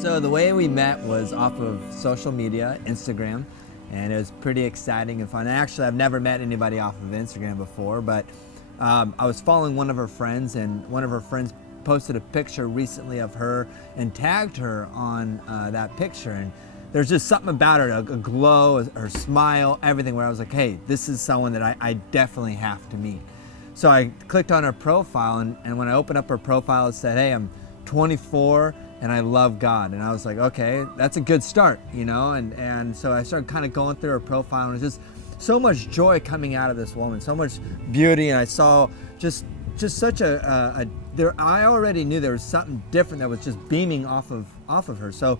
So the way we met was off of social media, Instagram, and it was pretty exciting and fun. Actually, I've never met anybody off of Instagram before, but I was following one of her friends, and one of her friends posted a picture recently of her and tagged her on that picture. And there's just something about her, a glow, her smile, everything, where I was like, hey, this is someone that I definitely have to meet. So I clicked on her profile, and when I opened up her profile, it said, hey, I'm 24 and I love God. And I was like, okay, that's a good start, you know? And so I started kind of going through her profile, and it was just so much joy coming out of this woman, so much beauty. And I saw just such I already knew there was something different that was just beaming off of her. So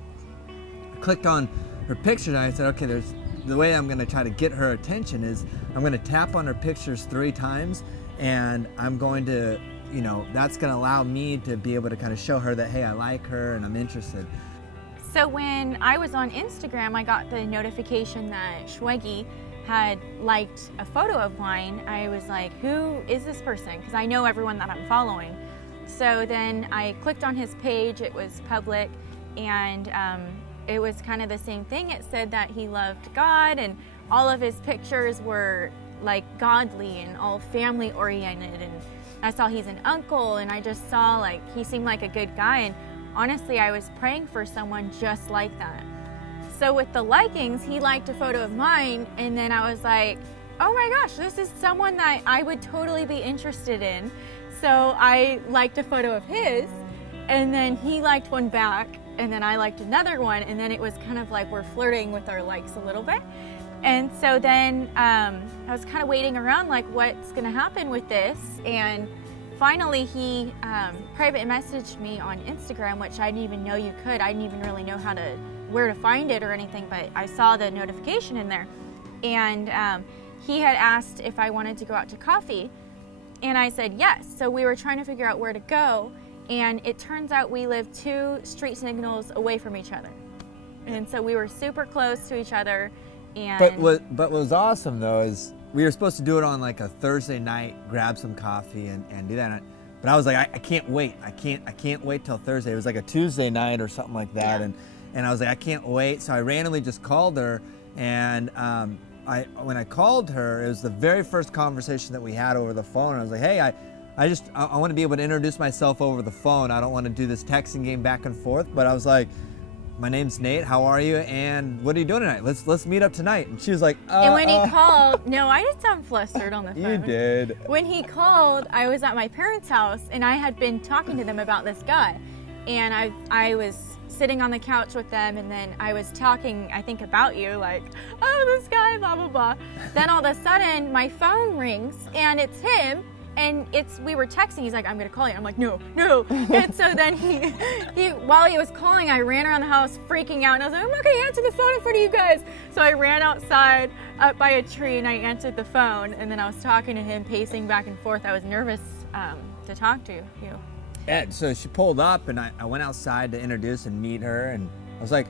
I clicked on her picture, and I said, okay, the way I'm gonna try to get her attention is I'm gonna tap on her pictures 3 times, and I'm going to, you know, that's gonna allow me to be able to kind of show her that, hey, I like her and I'm interested. So when I was on Instagram, I got the notification that Schweg had liked a photo of mine. I was like, who is this person? Because I know everyone that I'm following. So then I clicked on his page, it was public, and it was kind of the same thing. It said that he loved God, and all of his pictures were like godly and all family oriented, and I saw he's an uncle, and I just saw like he seemed like a good guy, and honestly I was praying for someone just like that. So with the likings, he liked a photo of mine, and then I was like, oh my gosh, this is someone that I would totally be interested in. So I liked a photo of his, and then he liked one back, and then I liked another one, and then it was kind of like we're flirting with our likes a little bit. And so then I was kind of waiting around like what's gonna happen with this, and finally he private messaged me on Instagram, which I didn't even know you could. I didn't even really know where to find it or anything, but I saw the notification in there. And he had asked if I wanted to go out to coffee, and I said yes. So we were trying to figure out where to go, and it turns out we live 2 street signals away from each other. And so we were super close to each other. And But what was awesome though is we were supposed to do it on like a Thursday night, grab some coffee and do that. But I was like, I can't wait. I can't wait till Thursday. It was like a Tuesday night or something like that. Yeah. And I was like, I can't wait. So I randomly just called her, and when I called her, it was the very first conversation that we had over the phone. I was like, hey, I want to be able to introduce myself over the phone. I don't want to do this texting game back and forth. But I was like, my name's Nate, how are you? And what are you doing tonight? Let's meet up tonight. And she was like, And when he called, no, I did sound flustered on the phone. You did. When he called, I was at my parents' house, and I had been talking to them about this guy. And I was sitting on the couch with them, and then I was talking, I think, about you, like, oh, this guy, blah, blah, blah. Then all of a sudden, my phone rings, and it's him. And we were texting, he's like, I'm gonna call you. I'm like, no. And so then while he was calling, I ran around the house freaking out, and I was like, I'm not gonna answer the phone in front of you guys. So I ran outside up by a tree, and I answered the phone, and then I was talking to him, pacing back and forth. I was nervous to talk to you. And so she pulled up, and I went outside to introduce and meet her, and I was like,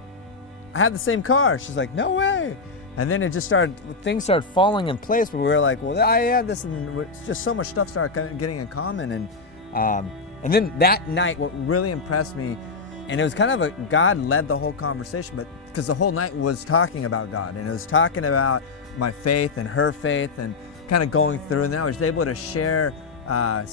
I have the same car. She's like, no way. And then things started falling in place, but we were like, well, I have this, and just so much stuff started getting in common. And then that night, what really impressed me, and it was kind of God led the whole conversation, but because the whole night was talking about God, and it was talking about my faith and her faith, and kind of going through, and then I was able to share my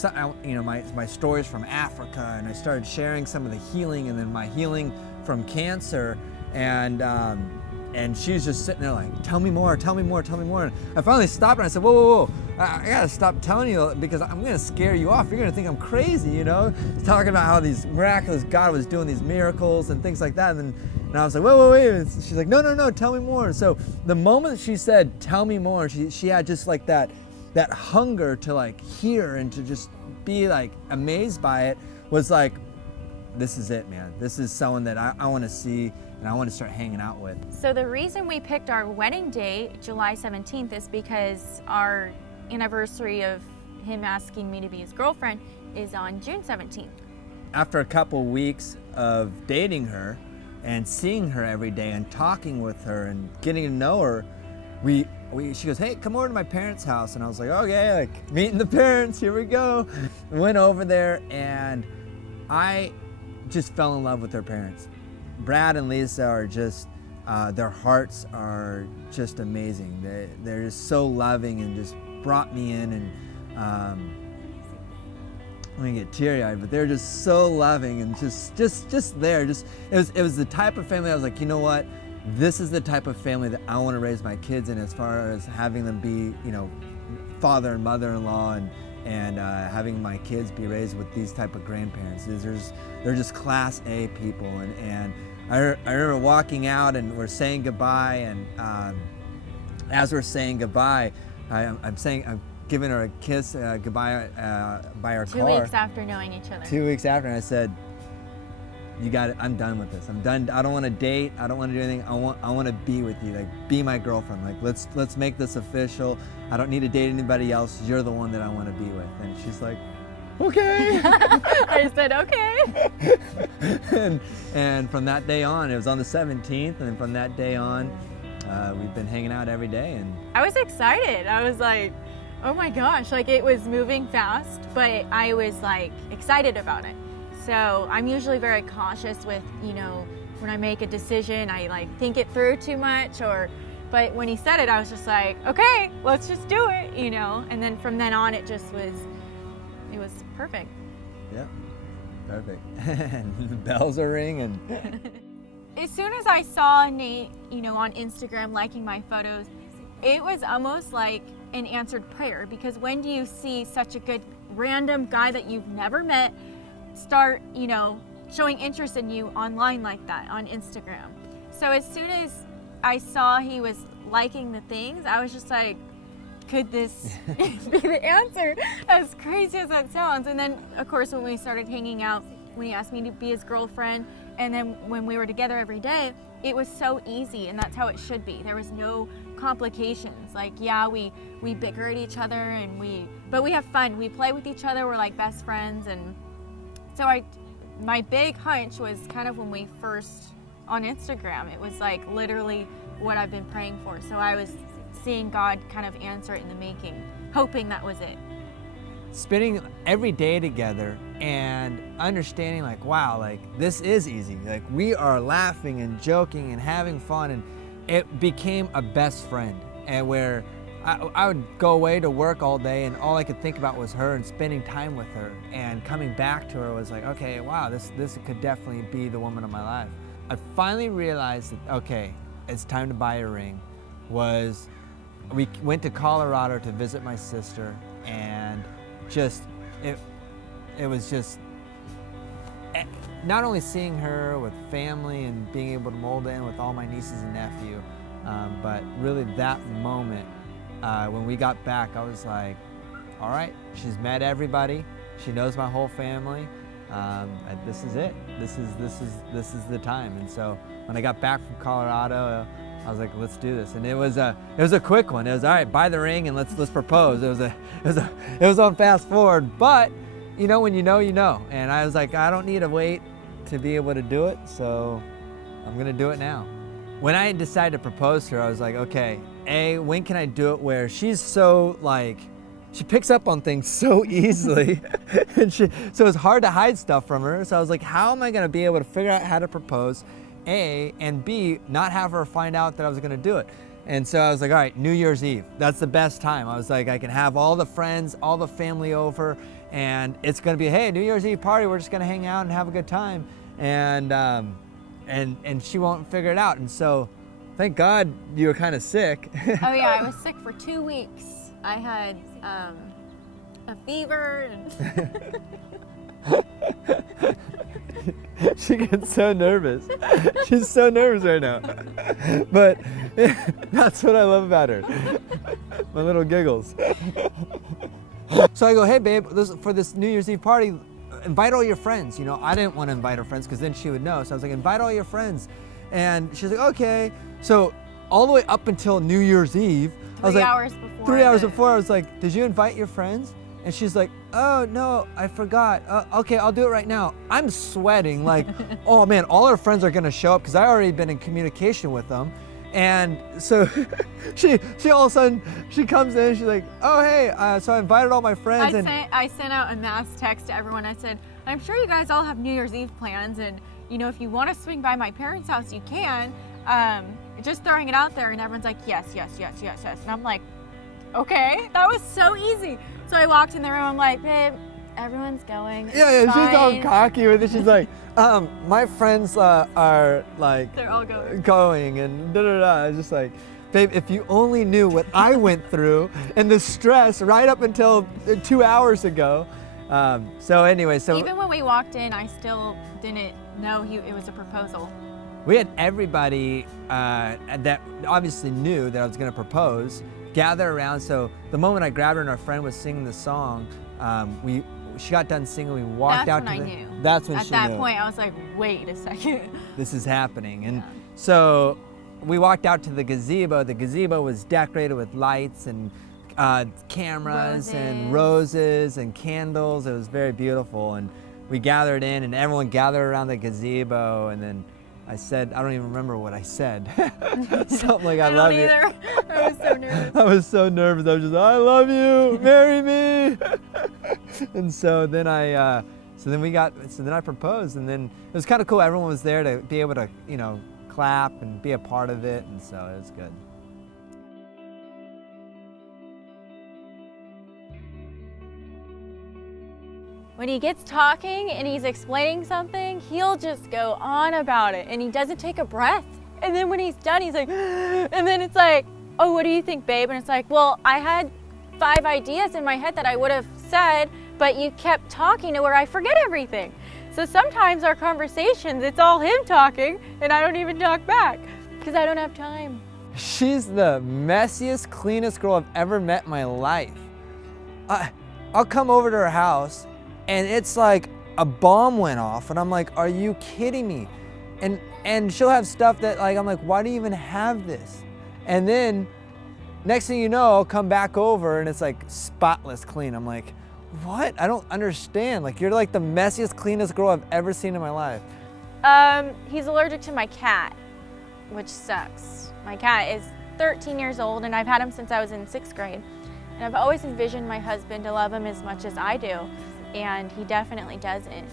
stories from Africa, and I started sharing some of the healing, and then my healing from cancer, and she's just sitting there like, tell me more. And I finally stopped her, and I said, whoa. I gotta stop telling you, because I'm gonna scare you off. You're gonna think I'm crazy, you know? Talking about how these miraculous God was doing these miracles and things like that. And I was like, wait. And she's like, no, tell me more. And so the moment she said, tell me more, she had just like that hunger to like hear and to just be like amazed by it, was like, this is it, man. This is someone that I want to see and I want to start hanging out with. So the reason we picked our wedding date, July 17th, is because our anniversary of him asking me to be his girlfriend is on June 17th. After a couple weeks of dating her and seeing her every day and talking with her and getting to know her, she goes, hey, come over to my parents' house. And I was like, okay, like meeting the parents, here we go. Went over there, and I just fell in love with their parents. Brad and Lisa are just, their hearts are just amazing. They're just so loving and just brought me in, and I'm gonna get teary-eyed, but they're just so loving and just there. It was the type of family I was like, you know what? This is the type of family that I want to raise my kids in, as far as having them be, father and mother-in-law, and having my kids be raised with these type of grandparents. They're just class A people, and I remember walking out and we're saying goodbye, and as we're saying goodbye, I'm giving her a kiss goodbye by our car. 2 weeks after knowing each other. 2 weeks after, and I said, "You got it. I'm done with this. I'm done. I don't want to date. I don't want to do anything. I want to be with you. Like, be my girlfriend. Like, let's make this official. I don't need to date anybody else. You're the one that I want to be with." And she's like, "Okay." I said, "Okay." and from that day on, it was on the 17th, and from that day on, we've been hanging out every day. And I was excited. I was like, oh my gosh, like, it was moving fast, but I was like excited about it. So I'm usually very cautious with, when I make a decision, I like think it through too much, but when he said it, I was just like, okay, let's just do it, and then from then on, it was perfect. Yeah, perfect. And the bells are ringing. As soon as I saw Nate, on Instagram liking my photos, it was almost like an answered prayer, because when do you see such a good random guy that you've never met start, showing interest in you online like that on Instagram? So as soon as I saw he was liking the things, I was just like, could this be the answer? As crazy as that sounds. And then, of course, when we started hanging out, when he asked me to be his girlfriend, and then when we were together every day, it was so easy, and that's how it should be. There was no complications. Like, yeah, we bicker at each other, but we have fun. We play with each other. We're like best friends. And so my big hunch was kind of when we first on Instagram, it was like literally what I've been praying for. So I was seeing God kind of answer it in the making, hoping that was it. Spending every day together and understanding, like, wow, like, this is easy. Like, we are laughing and joking and having fun, and it became a best friend. And where I would go away to work all day, and all I could think about was her and spending time with her, and coming back to her was like, okay, wow, this could definitely be the woman of my life. I finally realized that, okay, it's time to buy a ring. We went to Colorado to visit my sister, and it was just not only seeing her with family and being able to mold in with all my nieces and nephew, but really that moment when we got back, I was like, all right, she's met everybody, she knows my whole family, and this is it. This is the time. And so when I got back from Colorado, I was like, let's do this. And it was a quick one. It was, all right, buy the ring and let's propose. It was on fast forward, but when you know. And I was like, I don't need to wait to be able to do it, so I'm gonna do it now. When I decided to propose to her, I was like, okay, when can I do it where she's so like, she picks up on things so easily, and so it's hard to hide stuff from her. So I was like, how am I gonna be able to figure out how to propose? A, and B, not have her find out that I was gonna do it. And so I was like, all right, New Year's Eve, that's the best time. I was like, I can have all the friends, all the family over, and it's gonna be, hey, New Year's Eve party, we're just gonna hang out and have a good time. And she won't figure it out. And so, thank God you were kind of sick. Oh yeah, I was sick for 2 weeks. I had a fever. She gets so nervous. She's so nervous right now. But that's what I love about her. My little giggles. So I go, hey babe, for this New Year's Eve party, invite all your friends. I didn't want to invite her friends because then she would know. So I was like, invite all your friends. And she's like, okay. So all the way up until New Year's Eve, I was like, 3 hours before, I was like, did you invite your friends? And she's like, oh, no, I forgot. Okay, I'll do it right now. I'm sweating like, oh man, all her friends are gonna show up because I already been in communication with them. And so she all of a sudden, she comes in, she's like, oh, hey, so I invited all my friends. I sent out a mass text to everyone. I said, I'm sure you guys all have New Year's Eve plans, and you know, if you want to swing by my parents' house, you can. Just throwing it out there, and everyone's like, yes, yes, yes, yes, yes. And I'm like, okay, that was so easy. So I walked in the room, I'm like, babe, everyone's going. Yeah, It's she's all fine." cocky with it. She's like, my friends are like They're all going. going and da da da. I was just like, babe, if you only knew what I went through and the stress right up until 2 hours ago. So anyway, so Even when we walked in, I still didn't know it was a proposal. we had everybody that obviously knew that I was going to propose gather around. So the moment I grabbed her and our friend was singing the song, she got done singing. We walked That's out when to I the. knew. That's when At she that knew. point, I was like, wait a second. This is happening. And Yeah. so we walked out to the gazebo. The gazebo was decorated with lights and cameras and roses and candles. It was very beautiful. And we gathered in, and everyone gathered around the gazebo. And then I said, I don't even remember what I said. Something like, I love don't you. either. I was so nervous. I was so nervous. I was just, I love you, marry me. And so then I proposed, and then it was kind of cool. Everyone was there to be able to, clap and be a part of it, and so it was good. When he gets talking and he's explaining something, he'll just go on about it, and he doesn't take a breath. And then when he's done, he's like, and then it's like, oh, what do you think, babe? And it's like, well, I had 5 ideas in my head that I would have said, but you kept talking to where I forget everything. So sometimes our conversations, it's all him talking, and I don't even talk back because I don't have time. She's the messiest, cleanest girl I've ever met in my life. I'll come over to her house, and it's like a bomb went off, and I'm like, are you kidding me? And she'll have stuff that, like, I'm like, why do you even have this? And then next thing you know, I'll come back over and it's like spotless clean. I'm like, what? I don't understand. Like, you're like the messiest, cleanest girl I've ever seen in my life. He's allergic to my cat, which sucks. My cat is 13 years old, and I've had him since I was in 6th grade. And I've always envisioned my husband to love him as much as I do, and he definitely doesn't.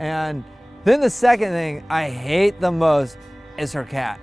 And then the second thing I hate the most is her cat.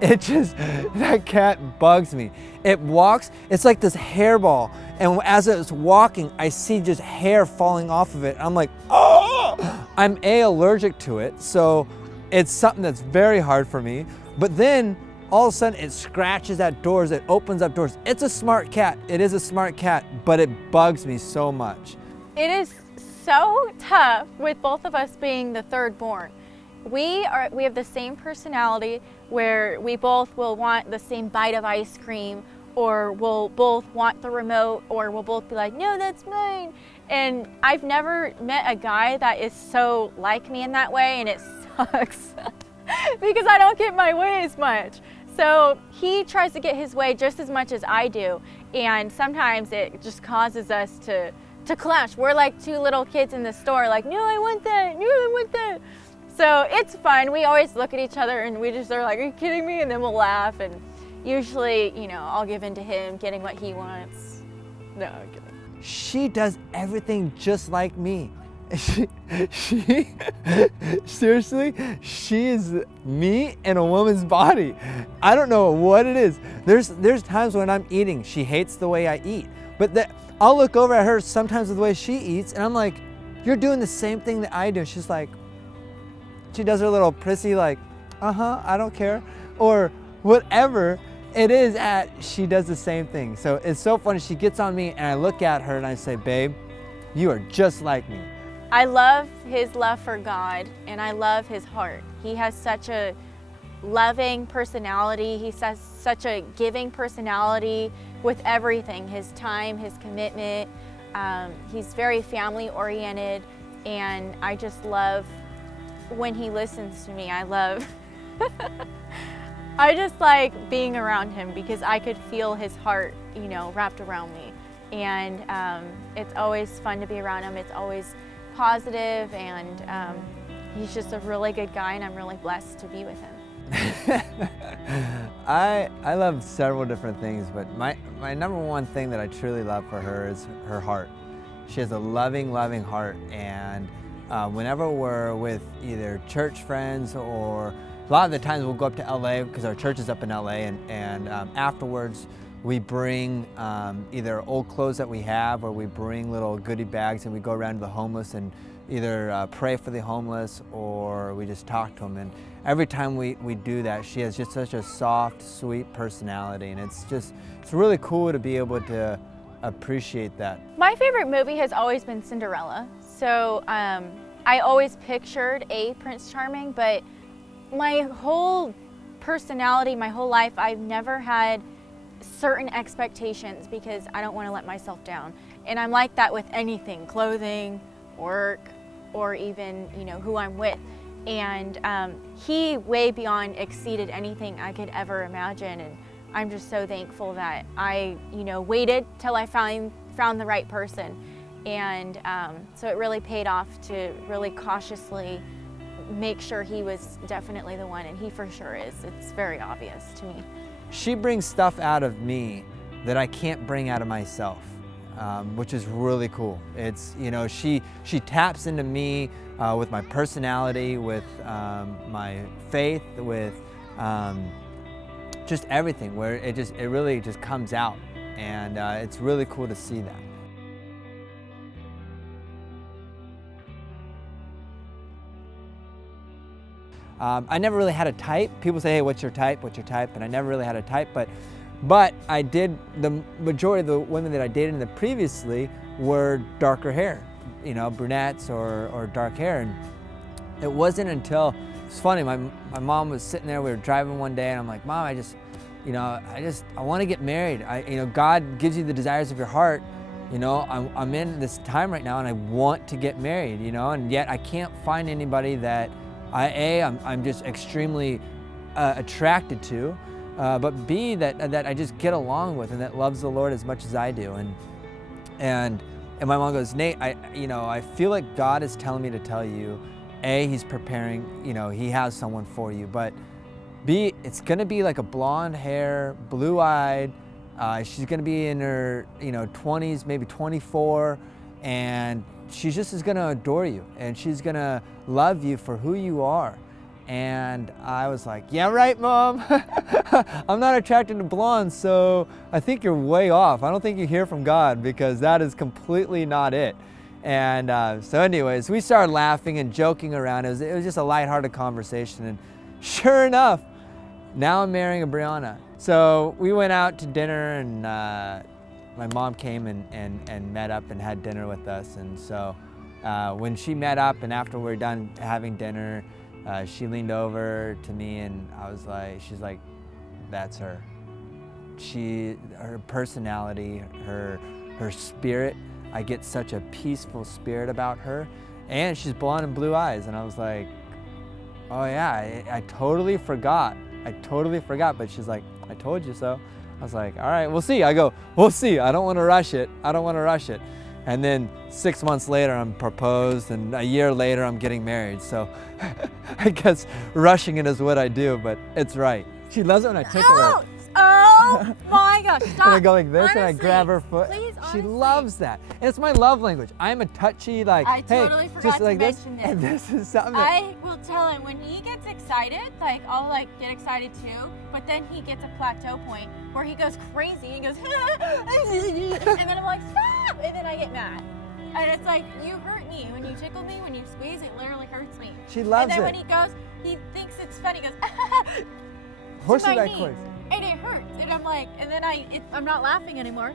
That cat bugs me. It walks, it's like this hairball. And as it's walking, I see just hair falling off of it. I'm like, oh! I'm allergic to it, so it's something that's very hard for me. But then all of a sudden it scratches at doors, it opens up doors. It's a smart cat. It is a smart cat, but it bugs me so much. It is so tough with both of us being the third born. We have the same personality where we both will want the same bite of ice cream, or we'll both want the remote, or we'll both be like, no, that's mine. And I've never met a guy that is so like me in that way, and it sucks because I don't get my way as much. So he tries to get his way just as much as I do, and sometimes it just causes us to clash. We're like 2 little kids in the store, like, no, I want that, no, I want that. So it's fun. We always look at each other and we just are like, are you kidding me? And then we'll laugh, and usually, I'll give in to him getting what he wants. No, I'm kidding. She does everything just like me. Seriously, she is me in a woman's body. I don't know what it is. There's times when I'm eating, she hates the way I eat. But I'll look over at her sometimes with the way she eats, and I'm like, you're doing the same thing that I do. She's like, she does her little prissy, like, I don't care. Or whatever it is, she does the same thing. So it's so funny. She gets on me, and I look at her, and I say, babe, you are just like me. I love his love for God, and I love his heart. He has such a loving personality. He has such a giving personality with everything, his time, his commitment. He's very family oriented, and I just love when he listens to me. I just like being around him because I could feel his heart, wrapped around me. And it's always fun to be around him. It's always positive, and he's just a really good guy, and I'm really blessed to be with him. I love several different things, but my number one thing that I truly love for her is her heart. She has a loving, loving heart, and whenever we're with either church friends, or a lot of the times we'll go up to LA because our church is up in LA, and afterwards we bring either old clothes that we have, or we bring little goodie bags and we go around to the homeless and either pray for the homeless, or we just talk to them. And every time we do that, she has just such a soft, sweet personality, and it's really cool to be able to appreciate that. My favorite movie has always been Cinderella. So I always pictured a Prince Charming, but my whole personality, my whole life, I've never had certain expectations because I don't want to let myself down. And I'm like that with anything, clothing, work, or even, who I'm with. And he way beyond exceeded anything I could ever imagine. And I'm just so thankful that I, waited till I found the right person. And so it really paid off to really cautiously make sure he was definitely the one, and he for sure is. It's very obvious to me. She brings stuff out of me that I can't bring out of myself, which is really cool. It's, she taps into me with my personality, with my faith, with just everything, where it really just comes out, and it's really cool to see that. I never really had a type. People say, hey, what's your type? What's your type? And I never really had a type, but I did, the majority of the women that I dated in the previously were darker hair, brunettes or dark hair. And it wasn't until, it's funny, my mom was sitting there, we were driving one day, and I'm like, Mom, I want to get married. God gives you the desires of your heart. I'm in this time right now and I want to get married, and yet I can't find anybody that I'm just extremely attracted to, but B, that I just get along with and that loves the Lord as much as I do. And my mom goes, Nate, I feel like God is telling me to tell you, A, he's preparing, he has someone for you, but B, it's gonna be like a blonde hair, blue-eyed, she's gonna be in her 20s, maybe 24, and she just is gonna adore you, and she's gonna love you for who you are. And I was like, yeah, right, Mom. I'm not attracted to blondes, so I think you're way off. I don't think you hear from God, because that is completely not it. And so anyways, we started laughing and joking around. It was just a lighthearted conversation, and sure enough, now I'm marrying a Brianna. So we went out to dinner, and my mom came and met up and had dinner with us. And so when she met up and after we were done having dinner, she leaned over to me and she's like, that's her. Her personality, her spirit, I get such a peaceful spirit about her. And she's blonde and blue eyes. And I was like, oh yeah, I totally forgot. But she's like, I told you so. I was like, all right, we'll see. I go, we'll see. I don't want to rush it. And then 6 months later, I'm proposed, and a year later, I'm getting married. So I guess rushing it is what I do, but it's right. She loves it when I tickle her. Oh my gosh, stop. And I go like this, honestly, and I grab her foot. Please, she loves that. And it's my love language. I'm a touchy, like, I hey, totally forgot just to like this. mention this. And this is something that, I will tell him when he gets excited, like I'll get excited too, but then he gets a plateau point where he goes crazy. He goes, and then I'm like, stop! And then I get mad. And it's like, you hurt me. When you tickle me, when you squeeze, it literally hurts me. She loves it. And then when he goes, he thinks it's funny. He goes, horseback quiz. And it hurts. And I'm like, and then I'm not laughing anymore.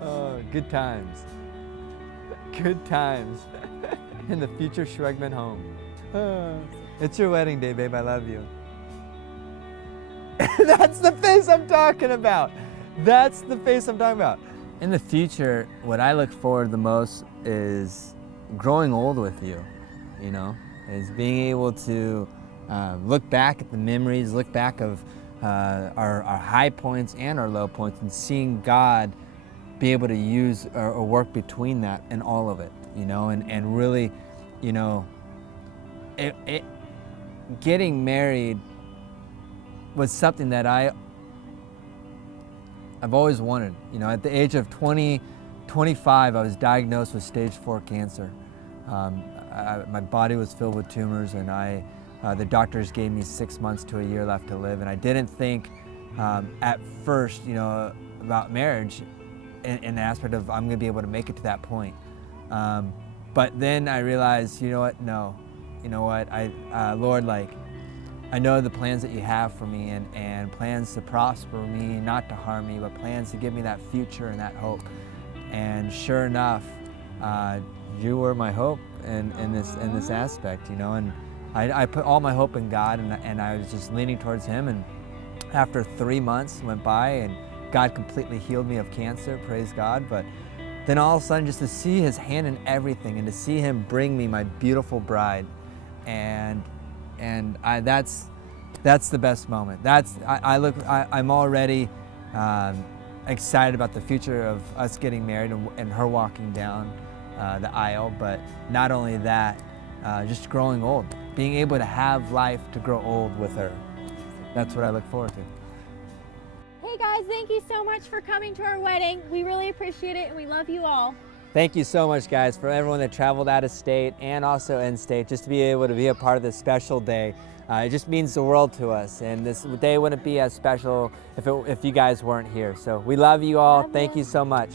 Oh, good times. Good times. In the future Schwegman home. It's your wedding day, babe. I love you. That's the face I'm talking about. In the future, what I look forward the most is growing old with you, is being able to look back at the memories, look back of our high points and our low points, and seeing God be able to use or work between that and all of it, and really, getting married was something that I've always wanted. At the age of 20, 25, I was diagnosed with stage 4 cancer. My body was filled with tumors, and the doctors gave me 6 months to a year left to live. And I didn't think at first, about marriage in the aspect of I'm going to be able to make it to that point. But then I realized, no. Lord, I know the plans that you have for me, and plans to prosper me, not to harm me, but plans to give me that future and that hope. And sure enough, you were my hope in this aspect, and I put all my hope in God, and I was just leaning towards Him. And after 3 months went by, and God completely healed me of cancer, praise God. But then all of a sudden, just to see His hand in everything, and to see Him bring me my beautiful bride, and that's the best moment. I'm already excited about the future of us getting married and her walking down the aisle. But not only that, just growing old, being able to have life to grow old with her. That's what I look forward to. Hey guys, thank you so much for coming to our wedding. We really appreciate it, and we love you all. Thank you so much, guys, for everyone that traveled out of state and also in state, just to be able to be a part of this special day. It just means the world to us, and this day wouldn't be as special if you guys weren't here. So we love you all. Thank you so much.